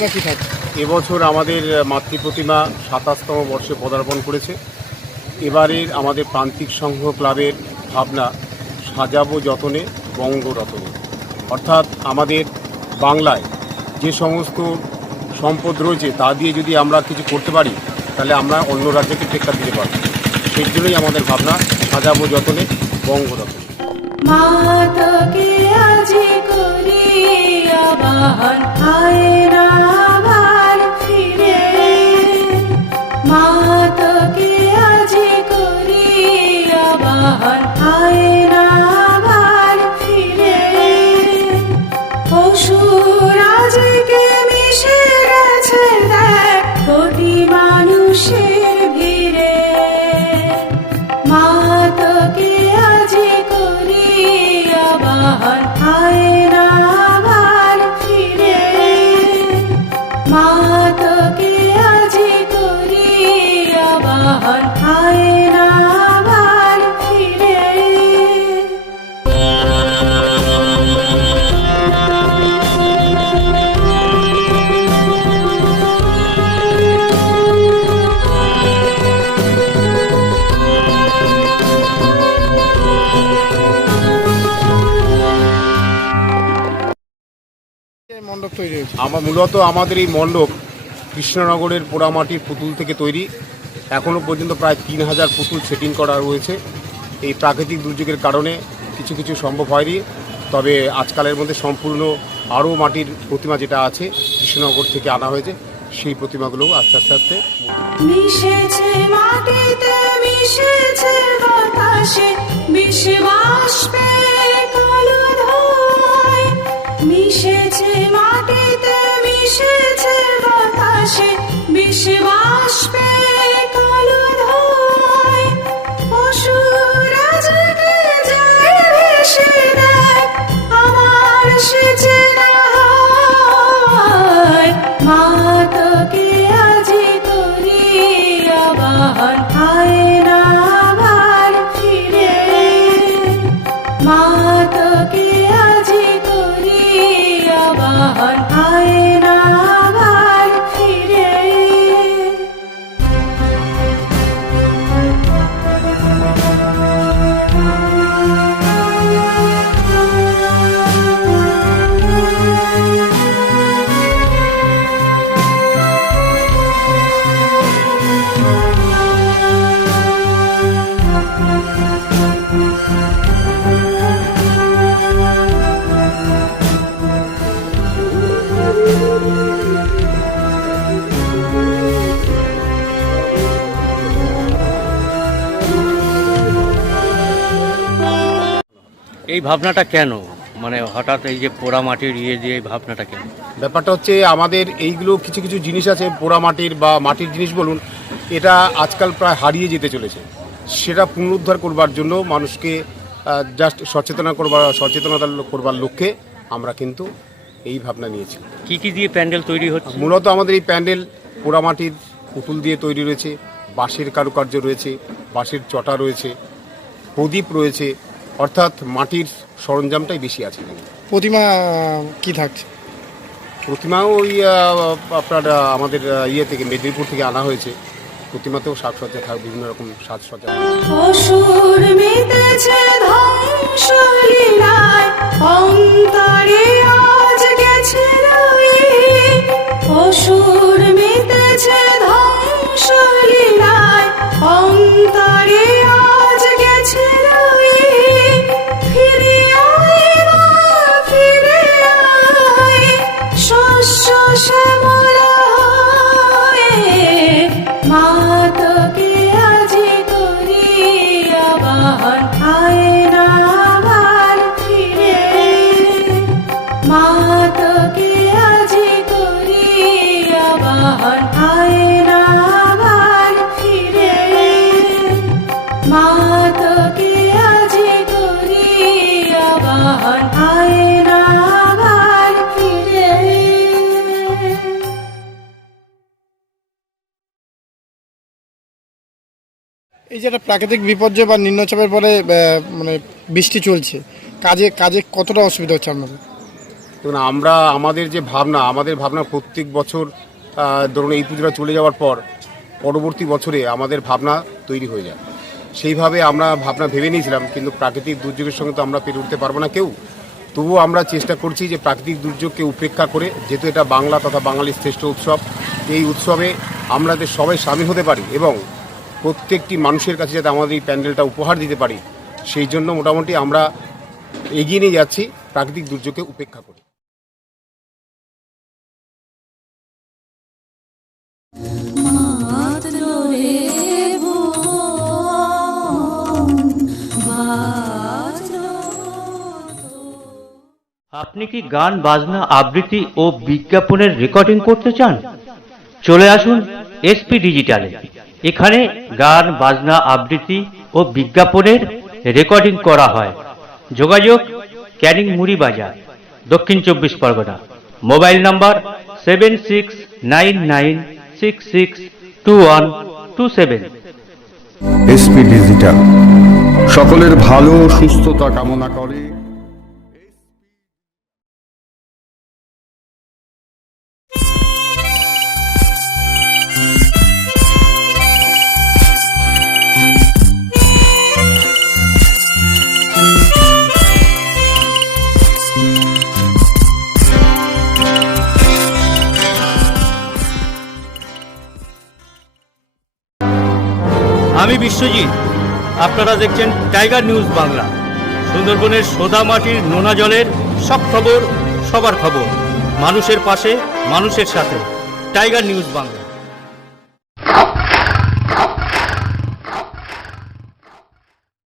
প্রতিমা কী থাকছে? এবছর আমাদের মাতৃ প্রতিমা ২৭তম বর্ষে পদার্পণ করেছে। এবারের আমাদের প্রান্তিক সংঘ ক্লাবের ভাবনা সাজাবো যতনে বঙ্গরতনে, অর্থাৎ আমাদের বাংলায় যে সমস্ত সম্পদ রয়েছে তা দিয়ে যদি আমরা কিছু করতে পারি তাহলে আমরা অন্য রাজ্যকে টেক্কা দিতে পারব। সেই জন্যই আমাদের ভাবনা সাজাবো যতনে বঙ্গরতনে। মণ্ডপ তৈরি হয়েছে? মূলত আমাদের এই মণ্ডপ কৃষ্ণনগরের পোড়ামাটির পুতুল থেকে তৈরি। এখনও পর্যন্ত প্রায় ৩,০০০ পুতুল সেটিং করা রয়েছে। এই প্রাকৃতিক দুর্যোগের কারণে কিছু কিছু সম্ভব হয়নি, তবে আজকালের মধ্যে সম্পূর্ণ আরও মাটির প্রতিমা যেটা আছে কৃষ্ণনগর থেকে আনা হয়েছে, সেই প্রতিমাগুলো আস্তে আস্তে আস্তে মিশেছে মাটিতে, মিশেছে বাতাসে, বিশ্ববাষ্পে কলরয়। মিশেছে মাটিতে, মিশেছে বাতাসে, বিশ্ববাষ্পে কলরয়। পশুরাজকে যায় ভেসে দেয়, আমার সেচে না হয়। মা তোকে আজি করি আবার, আয় না আবার ফিরে। মা তোকে আজি করি আবার, আয় না আবার ফিরে। এই ভাবনাটা কেন, মানে হঠাৎ এই যে পোড়া মাটির দিয়ে এই ভাবনাটা কেন? ব্যাপারটা হচ্ছে আমাদের এইগুলো কিছু কিছু জিনিস আছে পোড়া মাটির বা মাটির জিনিস বলুন, এটা আজকাল প্রায় হারিয়ে যেতে চলেছে। সেটা পুনরুদ্ধার করবার জন্য মানুষকে জাস্ট সচেতনতা করবার লক্ষ্যে আমরা কিন্তু এই ভাবনা নিয়েছি। কি কি দিয়ে প্যান্ডেল তৈরি হচ্ছে? মূলত আমাদের এই প্যান্ডেল পোড়া মাটির পুতুল দিয়ে তৈরি রয়েছে, বাঁশের কারুকার্য রয়েছে, বাঁশের চটা রয়েছে, প্রদীপ রয়েছে, অর্থাৎ মাটির সরঞ্জামটাই বেশি আছে। প্রতিমা কি থাকছে? প্রতিমাও ওই আপনার আমাদের থেকে মেদিনীপুর থেকে আনা হয়েছে। প্রতিমাতেও সাজসজ্জা থাকে, বিভিন্ন রকম সাজসজ্জা। অসুর মিটেছে ধ্বংস লীলায়, অন্তরে আজ গেছে রয়ে। অসুর মিটেছে ধ্বংস লীলায়, অন্তরে আজ গেছে রয়ে। ফিরে আয় মা, ফিরে আয়, শস্য শ্যামলা হয়ে। মা তোকে আজি করি আবার, আয় না আবার ফিরে। মা তোকে আজি করি আবার, আয় না আবার ফিরে। মা তোকে আজি করি আবার, আয় না আবার ফিরে। এই যে একটা প্রাকৃতিক বিপর্যয় বা নিম্নচাপের পরে মানে বৃষ্টি চলছে, কাজে কতটা অসুবিধা হচ্ছে আপনাদের? দেখুন, আমাদের যে ভাবনা প্রত্যেক বছর ধরুন এই পুজোটা চলে যাওয়ার পর পরবর্তী বছরে আমাদের ভাবনা তৈরি হয়ে যায়। সেইভাবে আমরা ভাবনা ভেবে নিয়েছিলাম, কিন্তু প্রাকৃতিক দুর্যোগের সঙ্গে তো আমরা পেরে উঠতে পারবো না কেউ। তবুও আমরা চেষ্টা করছি যে প্রাকৃতিক দুর্যোগকে উপেক্ষা করে, যেহেতু এটা বাংলা তথা বাঙালির শ্রেষ্ঠ উৎসব, এই উৎসবে আমরা যাতে সবাই সামিল হতে পারি এবং প্রত্যেকটি মানুষের কাছে যাতে আমাদের এই প্যান্ডেলটা উপহার দিতে পারি, সেই জন্য মোটামুটি আমরা এগিয়ে নিয়ে যাচ্ছি প্রাকৃতিক দুর্যোগকে উপেক্ষা করে। আপনি কি গান বাজনা আবৃত্তি ও বিজ্ঞাপনের রেকর্ডিং করতে চান? চলে আসুন এসপি ডিজিটালে। এখানে গান বাজনা আবৃত্তি ও বিজ্ঞাপনের রেকর্ডিং করা হয়। যোগাযোগ ক্যানিং মুড়ি বাজার, দক্ষিণ 24 Pargana. Mobile number 7699662127। SP digital সকলের ভালো ও সুস্থতা কামনা করে। আমি বিশ্বজিৎ, আপনারা দেখছেন টাইগার নিউজ বাংলা। সুন্দরবনের সোদা মাটির নোনা জলের সব খবর, সবার খবর, মানুষের পাশে, মানুষের সাথে। Tiger news Bangla.